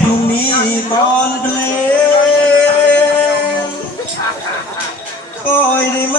พรุ่งนี้ตอนเพลงคอยได้ไหม